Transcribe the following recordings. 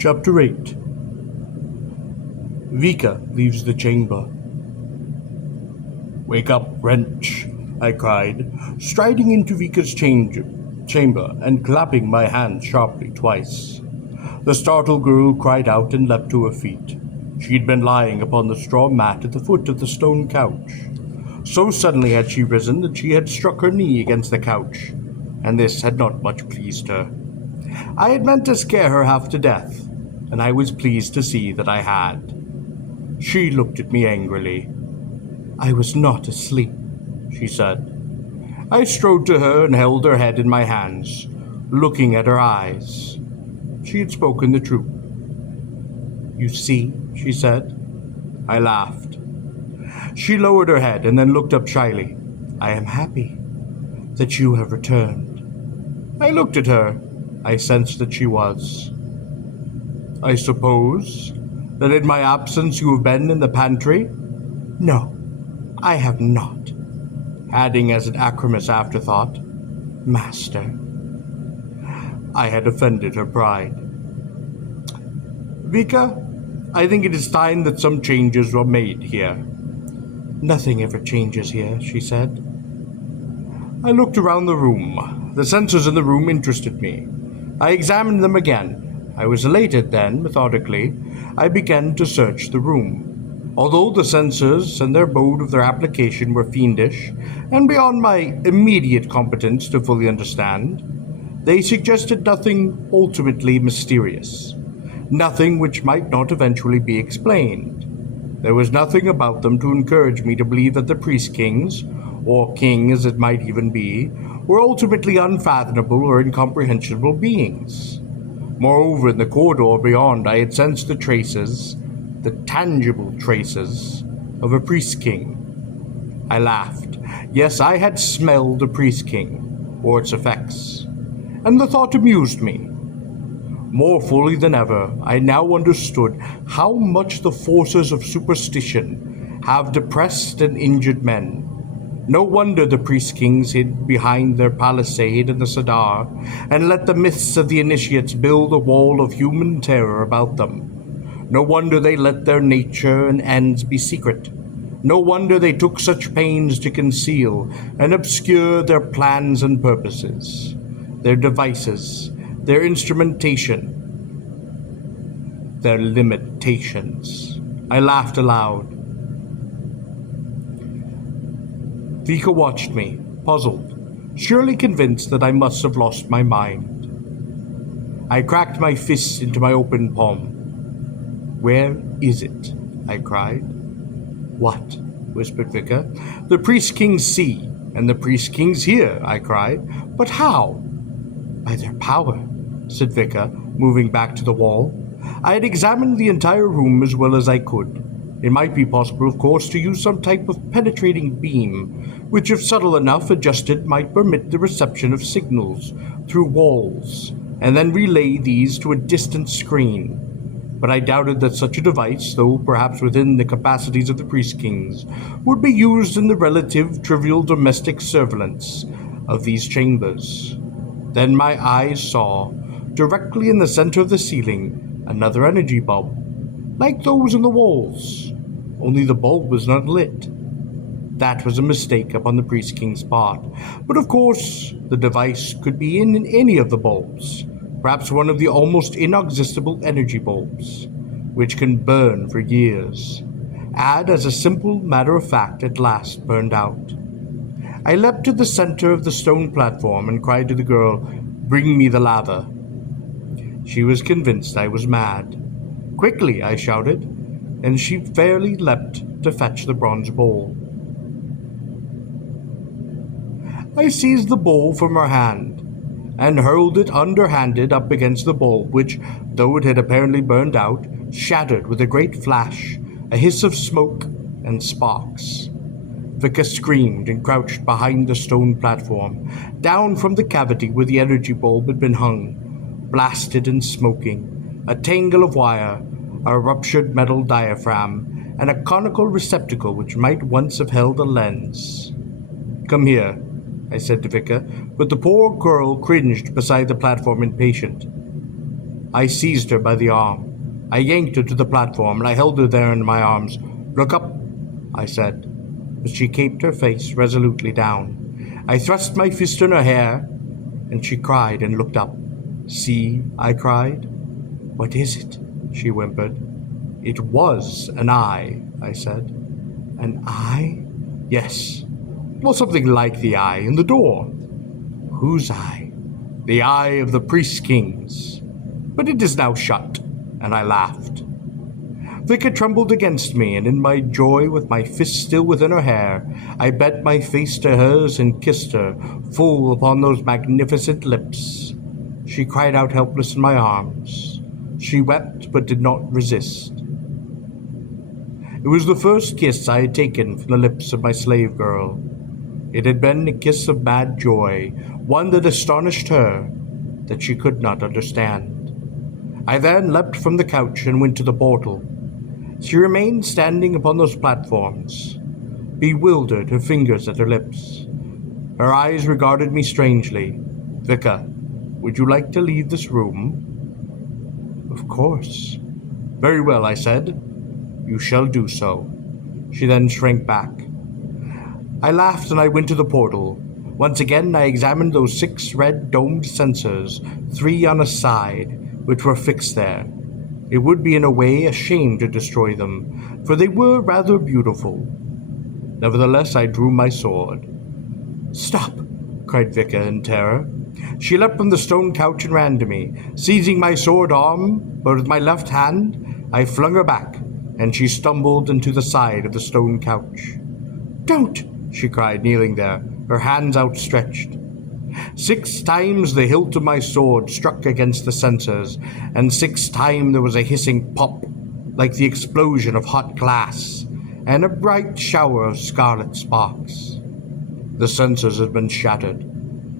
Chapter 8. Vika leaves the chamber. "Wake up, wretch," I cried, striding into Vika's chamber and clapping my hands sharply twice. The startled girl cried out and leapt to her feet. She had been lying upon the straw mat at the foot of the stone couch. So suddenly had she risen that she had struck her knee against the couch, and this had not much pleased her. I had meant to scare her half to death, and I was pleased to see that I had. She looked at me angrily. "I was not asleep," she said. I strode to her and held her head in my hands, looking at her eyes. She had spoken the truth. "You see," she said. I laughed. She lowered her head and then looked up shyly. "I am happy that you have returned." I looked at her. I sensed that she was. "I suppose that in my absence you have been in the pantry?" "No, I have not," adding as an acrimous afterthought, "Master." I had offended her pride. "Vika, I think it is time that some changes were made here." "Nothing ever changes here," she said. I looked around the room. The sensors in the room interested me. I examined them again. I was elated then, methodically, I began to search the room. Although the sensors and their mode of their application were fiendish, and beyond my immediate competence to fully understand, they suggested nothing ultimately mysterious, nothing which might not eventually be explained. There was nothing about them to encourage me to believe that the priest-kings, or king as it might even be, were ultimately unfathomable or incomprehensible beings. Moreover, in the corridor beyond I had sensed the traces, the tangible traces, of a priest-king. I laughed. Yes, I had smelled a priest-king, or its effects, and the thought amused me. More fully than ever, I now understood how much the forces of superstition have depressed and injured men. No wonder the priest-kings hid behind their palisade in the Cedar, and let the myths of the initiates build a wall of human terror about them. No wonder they let their nature and ends be secret. No wonder they took such pains to conceal and obscure their plans and purposes, their devices, their instrumentation, their limitations. I laughed aloud. Vika watched me, puzzled, surely convinced that I must have lost my mind. I cracked my fist into my open palm. "Where is it?" I cried. "What?" whispered Vika. "The priest-kings see, and the priest-kings hear," I cried. "But how?" "By their power," said Vika, moving back to the wall. I had examined the entire room as well as I could. It might be possible, of course, to use some type of penetrating beam, which, if subtle enough adjusted, might permit the reception of signals through walls, and then relay these to a distant screen. But I doubted that such a device, though perhaps within the capacities of the priest-kings, would be used in the relative trivial domestic surveillance of these chambers. Then my eyes saw, directly in the center of the ceiling, another energy bulb, like those in the walls, only the bulb was not lit. That was a mistake upon the priest-king's part, but of course the device could be in any of the bulbs, perhaps one of the almost inexhaustible energy bulbs, which can burn for years, and as a simple matter of fact at last burned out. I leapt to the center of the stone platform and cried to the girl, "Bring me the lava." She was convinced I was mad. "Quickly," I shouted, and she fairly leapt to fetch the bronze bowl. I seized the bowl from her hand and hurled it underhanded up against the bulb, which, though it had apparently burned out, shattered with a great flash, a hiss of smoke and sparks. Vika screamed and crouched behind the stone platform, down from the cavity where the energy bulb had been hung, blasted and smoking, a tangle of wire, a ruptured metal diaphragm, and a conical receptacle which might once have held a lens. "Come here," I said to Vika, but the poor girl cringed beside the platform impatient. I seized her by the arm. I yanked her to the platform, and I held her there in my arms. "Look up," I said, but she kept her face resolutely down. I thrust my fist in her hair, and she cried and looked up. "See," I cried. "What is it?" she whimpered. "It was an eye," I said. "An eye?" "Yes. Well, something like the eye in the door." "Whose eye?" "The eye of the Priest-Kings. But it is now shut," and I laughed. Vika trembled against me, and in my joy, with my fist still within her hair, I bent my face to hers and kissed her, full upon those magnificent lips. She cried out helpless in my arms. She wept, but did not resist. It was the first kiss I had taken from the lips of my slave girl. It had been a kiss of mad joy, one that astonished her, that she could not understand. I then leapt from the couch and went to the portal. She remained standing upon those platforms, bewildered, her fingers at her lips. Her eyes regarded me strangely. "Vika, would you like to leave this room?" "Of course." "Very well," I said. "You shall do so." She then shrank back. I laughed and I went to the portal. Once again I examined those 6 red domed censers, 3 on a side, which were fixed there. It would be in a way a shame to destroy them, for they were rather beautiful. Nevertheless, I drew my sword. "Stop!" cried Vika in terror. She leapt from the stone couch and ran to me, seizing my sword arm, but with my left hand I flung her back, and she stumbled into the side of the stone couch. "Don't!" she cried, kneeling there, her hands outstretched. 6 times the hilt of my sword struck against the censers, and 6 times there was a hissing pop, like the explosion of hot glass, and a bright shower of scarlet sparks. The censers had been shattered,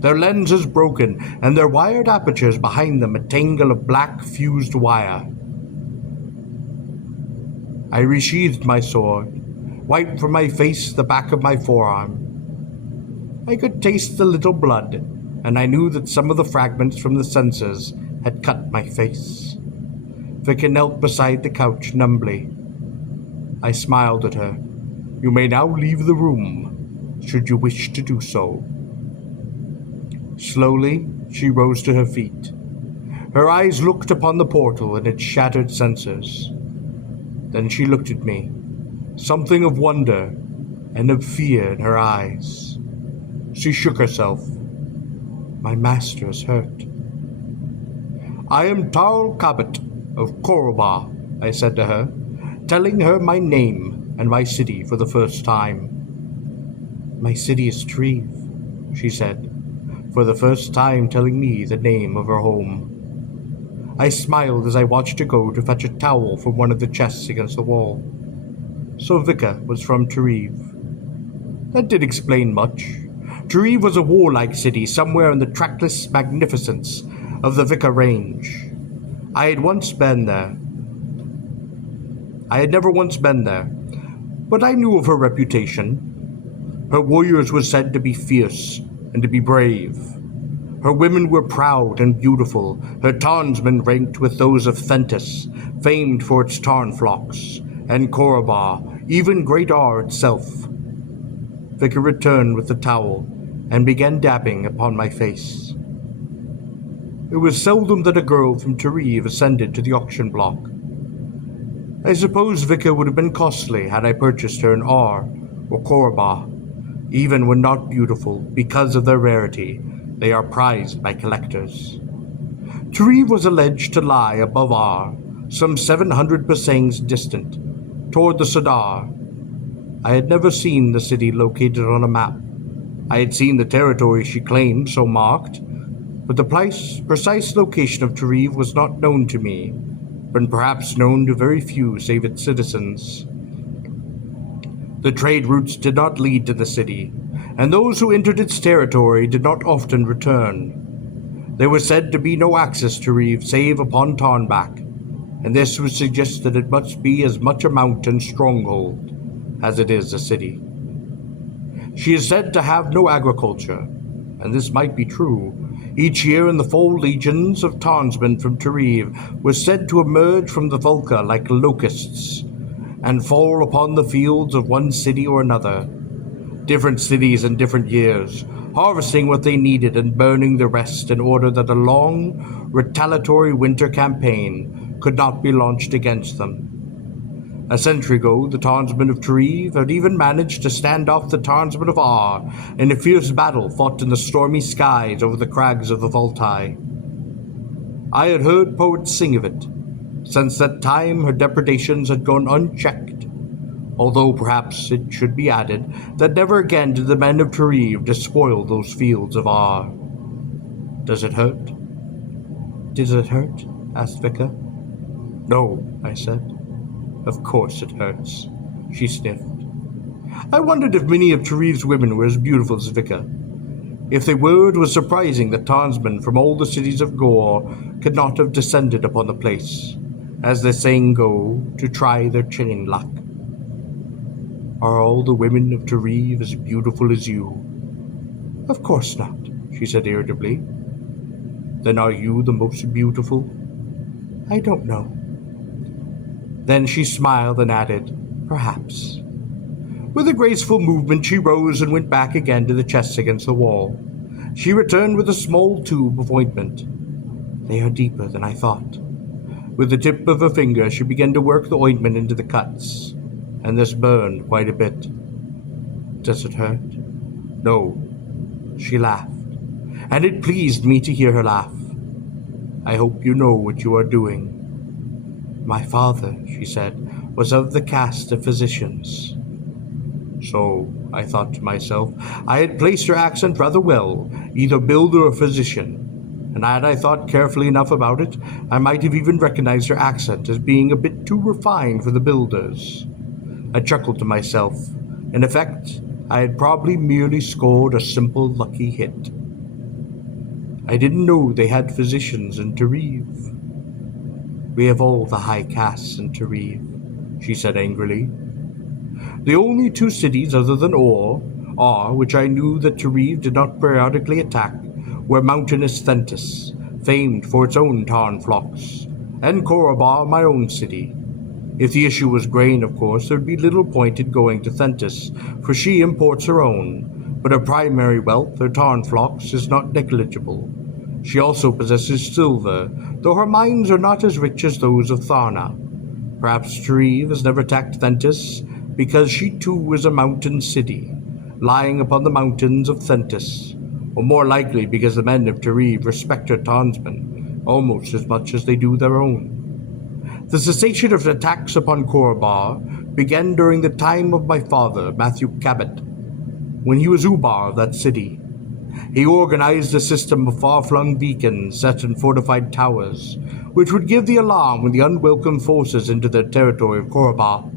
their lenses broken, and their wired apertures behind them a tangle of black fused wire. I resheathed my sword, wiped from my face the back of my forearm. I could taste the little blood, and I knew that some of the fragments from the censers had cut my face. Vika knelt beside the couch numbly. I smiled at her. "You may now leave the room, should you wish to do so." Slowly, she rose to her feet. Her eyes looked upon the portal and its shattered censers. Then she looked at me, something of wonder and of fear in her eyes. She shook herself. "My master is hurt." "I am Tarl Cabot of Koroba," I said to her, telling her my name and my city for the first time. "My city is Treve," she said, for the first time telling me the name of her home. I smiled as I watched her go to fetch a towel from one of the chests against the wall. So Vika was from Treve. That did explain much. Treve was a warlike city somewhere in the trackless magnificence of the Vika Range. I had never once been there, but I knew of her reputation. Her warriors were said to be fierce and to be brave. Her women were proud and beautiful, her townsmen ranked with those of Thentis, famed for its tarn flocks, and Koroba, even Great Ar itself. Vika returned with the towel and began dabbing upon my face. It was seldom that a girl from Treve ascended to the auction block. I suppose Vika would have been costly had I purchased her in Ar or Koroba. Even when not beautiful, because of their rarity, they are prized by collectors. Treve was alleged to lie above Ar, some 700 parasangs distant, toward the Sadar. I had never seen the city located on a map. I had seen the territory she claimed so marked, but the precise location of Treve was not known to me, but perhaps known to very few save its citizens. The trade routes did not lead to the city, and those who entered its territory did not often return. There was said to be no access to Treve save upon Tarnback, and this would suggest that it must be as much a mountain stronghold as it is a city. She is said to have no agriculture, and this might be true. Each year in the fall, legions of townsmen from Tariv were said to emerge from the Vika like locusts and fall upon the fields of one city or another. Different cities in different years, harvesting what they needed and burning the rest in order that a long, retaliatory winter campaign could not be launched against them. A century ago, the townsmen of Tariv had even managed to stand off the townsmen of Ar in a fierce battle fought in the stormy skies over the crags of the Voltai. I had heard poets sing of it. Since that time, her depredations had gone unchecked, although perhaps it should be added that never again did the men of Tariv despoil those fields of Ar. Does it hurt? Does it hurt? Asked Vika. No, I said. Of course it hurts, she sniffed. I wondered if many of Tariv's women were as beautiful as Vika. If they were, it was surprising that townsmen from all the cities of Gor could not have descended upon the place, as the saying go, to try their chilling luck. Are all the women of Tariv as beautiful as you? Of course not, she said irritably. Then are you the most beautiful? I don't know. Then she smiled and added, perhaps. With a graceful movement, she rose and went back again to the chests against the wall. She returned with a small tube of ointment. They are deeper than I thought. With the tip of her finger, she began to work the ointment into the cuts, and this burned quite a bit. Does it hurt? No. She laughed, and it pleased me to hear her laugh. I hope you know what you are doing. My father, she said, was of the caste of physicians. So, I thought to myself, I had placed her accent rather well, either builder or physician, and had I thought carefully enough about it, I might have even recognized her accent as being a bit too refined for the builders. I chuckled to myself. In effect, I had probably merely scored a simple lucky hit. I didn't know they had physicians in Tariv. We have all the high castes in Tariv, she said angrily. The only two cities other than Or, which I knew that Tariv did not periodically attack, were mountainous Thentis, famed for its own tarn flocks, and Korobar, my own city. If the issue was grain, of course, there would be little point in going to Thentis, for she imports her own, but her primary wealth, her tarn flocks, is not negligible. She also possesses silver, though her mines are not as rich as those of Tharna. Perhaps Tariv has never attacked Thentis, because she too is a mountain city, lying upon the mountains of Thentis, or more likely because the men of Tariv respect her townsmen almost as much as they do their own. The cessation of attacks upon Korobar began during the time of my father, Matthew Cabot, when he was Ubar of that city. He organized a system of far-flung beacons set in fortified towers, which would give the alarm when the unwelcome forces entered their territory of Korobar.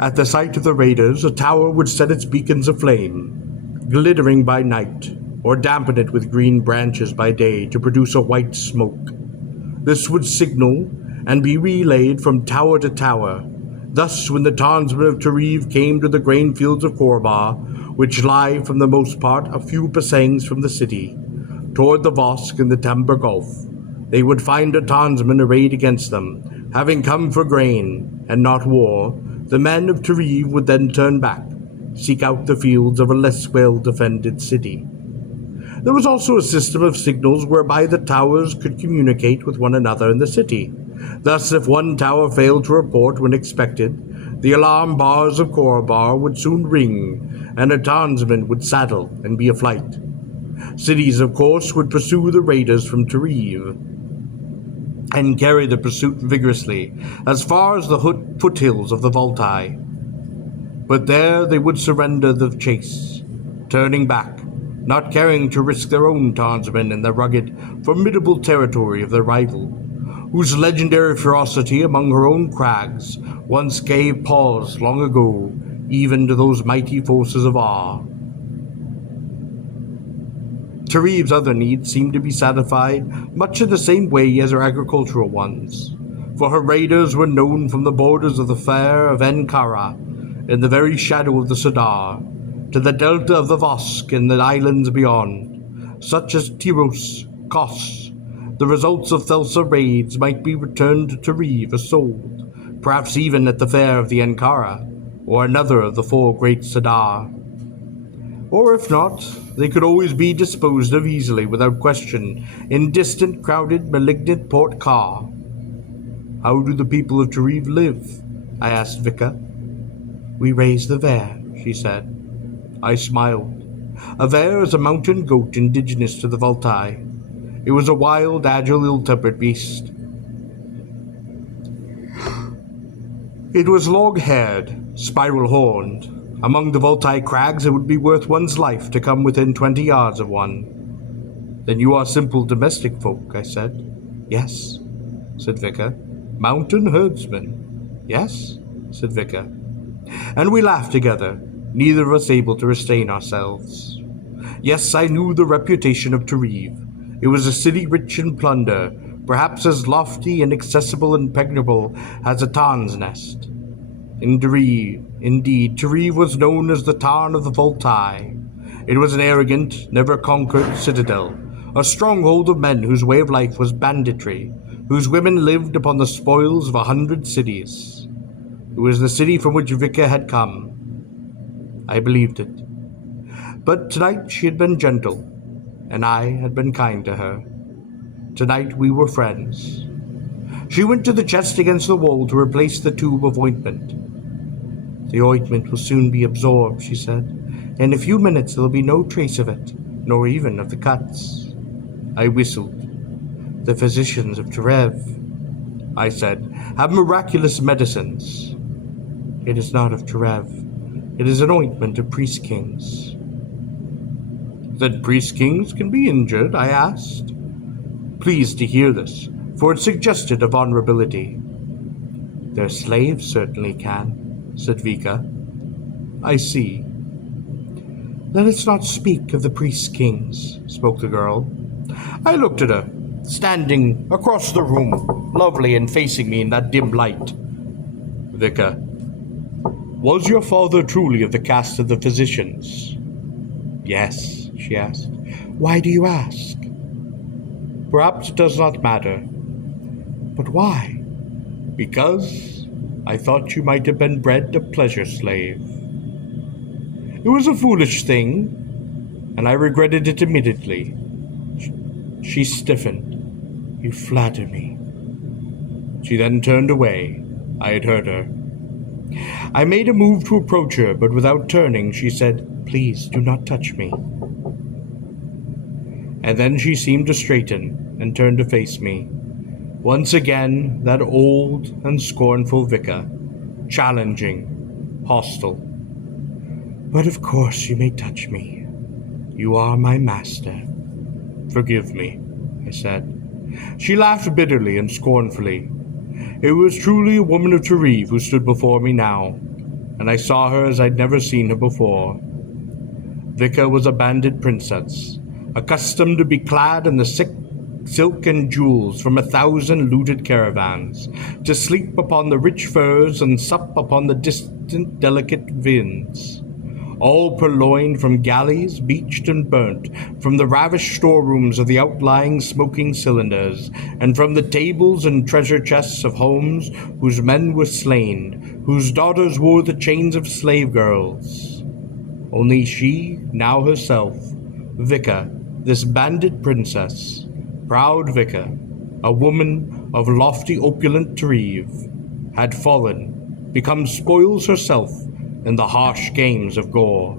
At the sight of the raiders, a tower would set its beacons aflame, glittering by night, or dampen it with green branches by day to produce a white smoke. This would signal and be relayed from tower to tower. Thus, when the townsmen of Tariv came to the grain fields of Korobar, which lie for the most part a few pasangs from the city, toward the Vosk and the Tamber Gulf, they would find a townsman arrayed against them. Having come for grain, and not war, the men of Tariv would then turn back, seek out the fields of a less well-defended city. There was also a system of signals whereby the towers could communicate with one another in the city. Thus, if one tower failed to report when expected, the alarm bars of Korobar would soon ring, and a townsman would saddle and be aflight. Cities, of course, would pursue the raiders from Tariv, and carry the pursuit vigorously, as far as the foothills of the Voltai. But there they would surrender the chase, turning back, not caring to risk their own townsmen in the rugged, formidable territory of their rival, whose legendary ferocity among her own crags once gave pause long ago even to those mighty forces of Ar. Tariv's other needs seemed to be satisfied much in the same way as her agricultural ones, for her raiders were known from the borders of the fair of Enkara, in the very shadow of the Sadar, to the delta of the Vosk and the islands beyond, such as Tyros, Kos. The results of Thelsa raids might be returned to Reeve or sold, perhaps even at the fair of the Ankara, or another of the four great Sadar. Or if not, they could always be disposed of easily without question in distant, crowded, malignant Port Car. How do the people of Tareve live? I asked Vika. We raise the Vare, she said. I smiled. A Vare is a mountain goat indigenous to the Voltai. It was a wild, agile, ill-tempered beast. It was long-haired, spiral-horned. Among the Voltai crags, it would be worth one's life to come within 20 yards of one. Then you are simple domestic folk, I said. Yes, said Vika. Mountain herdsmen. Yes, said Vika. And we laughed together, neither of us able to restrain ourselves. Yes, I knew the reputation of Tareve. It was a city rich in plunder, perhaps as lofty, inaccessible, and impregnable as a Tarn's nest. Indeed, Tareve was known as the Tarn of the Voltai. It was an arrogant, never-conquered citadel, a stronghold of men whose way of life was banditry, whose women lived upon the spoils of 100 cities. It was the city from which Vika had come. I believed it. But tonight she had been gentle, and I had been kind to her. Tonight we were friends. She went to the chest against the wall to replace the tube of ointment. The ointment will soon be absorbed, she said. In a few minutes there will be no trace of it, nor even of the cuts. I whistled. The physicians of Terev, I said, have miraculous medicines. It is not of Terev. It is an ointment of priest-kings. Then priest-kings can be injured, I asked. Pleased to hear this, for it suggested a vulnerability. Their slaves certainly can, said Vika. I see. Let us not speak of the priest-kings, spoke the girl. I looked at her, standing across the room, lovely and facing me in that dim light. Vika, was your father truly of the caste of the physicians? Yes, she asked. Why do you ask? Perhaps it does not matter. But why? Because I thought you might have been bred a pleasure slave. It was a foolish thing, and I regretted it immediately. She stiffened. You flatter me. She then turned away. I had heard her. I made a move to approach her, but without turning, she said, Please do not touch me. And then she seemed to straighten and turn to face me. Once again, that old and scornful Vika, challenging, hostile. But of course you may touch me. You are my master. Forgive me, I said. She laughed bitterly and scornfully. It was truly a woman of Tareve who stood before me now, and I saw her as I'd never seen her before. Vika was a bandit princess, accustomed to be clad in the silk and jewels from 1,000 looted caravans, to sleep upon the rich furs and sup upon the distant delicate viands, all purloined from galleys beached and burnt, from the ravished storerooms of the outlying smoking cylinders, and from the tables and treasure chests of homes whose men were slain, whose daughters wore the chains of slave girls. Only she, now herself, Vika, this bandit princess, proud Vika, a woman of lofty opulent Tareve, had fallen, become spoils herself in the harsh games of Gor,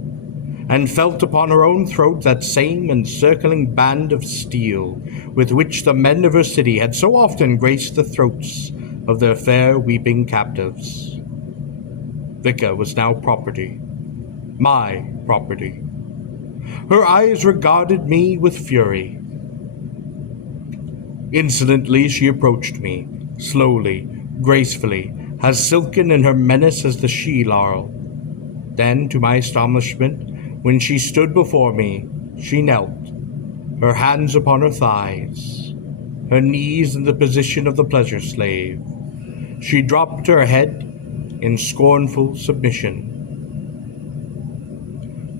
and felt upon her own throat that same encircling band of steel with which the men of her city had so often graced the throats of their fair weeping captives. Vika was now property, my property. Her eyes regarded me with fury. Insolently she approached me, slowly, gracefully, as silken in her menace as the she-laurel. Then, to my astonishment, when she stood before me, she knelt, her hands upon her thighs, her knees in the position of the pleasure slave. She dropped her head in scornful submission.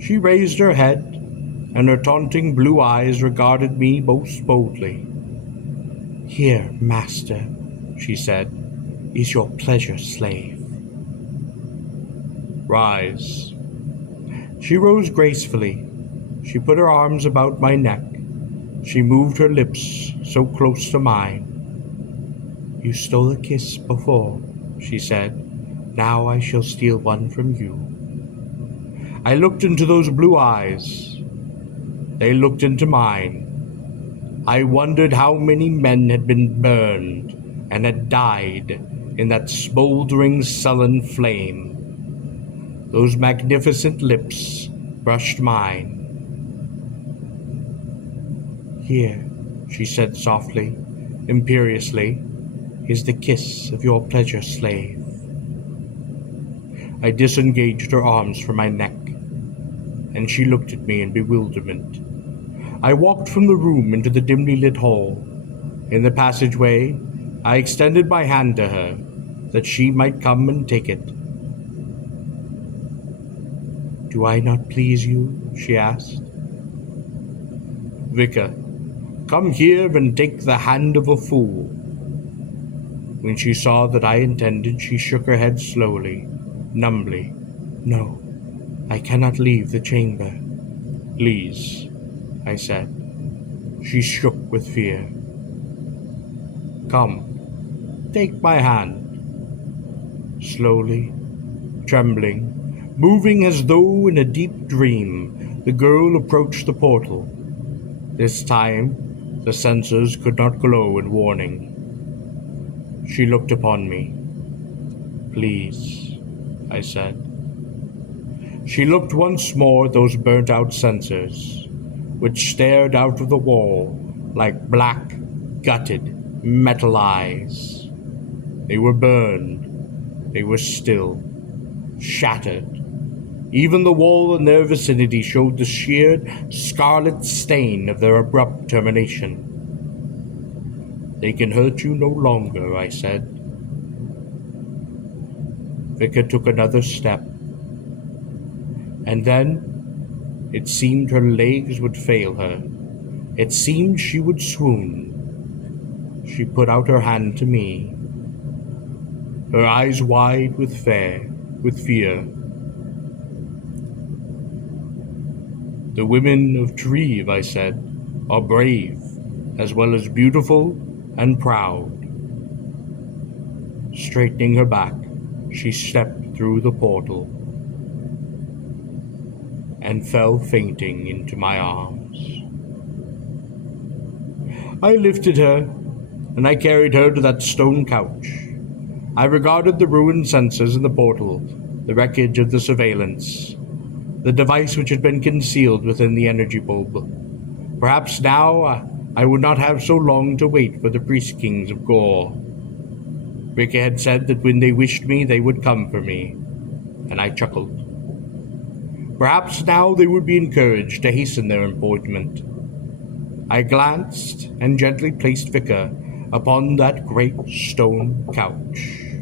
She raised her head, and her taunting blue eyes regarded me most boldly. "Here, master," she said, "is your pleasure slave. Rise." She rose gracefully. She put her arms about my neck. She moved her lips so close to mine. "You stole a kiss before," she said. "Now I shall steal one from you." I looked into those blue eyes. They looked into mine. I wondered how many men had been burned and had died in that smoldering, sullen flame. Those magnificent lips brushed mine. "Here," she said softly, imperiously, "is the kiss of your pleasure slave." I disengaged her arms from my neck, and she looked at me in bewilderment. I walked from the room into the dimly lit hall. In the passageway, I extended my hand to her, that she might come and take it. "Do I not please you?" she asked. "Vika, come here and take the hand of a fool." When she saw that I intended, she shook her head slowly, numbly. "No, I cannot leave the chamber." "Please," I said. She shook with fear. "Come, take my hand." Slowly, trembling, moving as though in a deep dream, the girl approached the portal. This time, the sensors could not glow in warning. She looked upon me. "Please," I said. She looked once more at those burnt-out sensors, which stared out of the wall like black, gutted, metal eyes. They were burned. They were still, shattered. Even the wall in their vicinity showed the sheared, scarlet stain of their abrupt termination. "They can hurt you no longer," I said. Vika took another step, and then it seemed her legs would fail her. It seemed she would swoon. She put out her hand to me, her eyes wide with fear. "The women of Treve," I said, "are brave, as well as beautiful and proud." Straightening her back, she stepped through the portal and fell fainting into my arms. I lifted her, and I carried her to that stone couch. I regarded the ruined sensors in the portal, the wreckage of the surveillance, the device which had been concealed within the energy bulb. Perhaps now I would not have so long to wait for the PriestKings of Gor. Vika had said that when they wished me, they would come for me, and I chuckled. Perhaps now they would be encouraged to hasten their appointment. I glanced and gently placed Vika upon that great stone couch.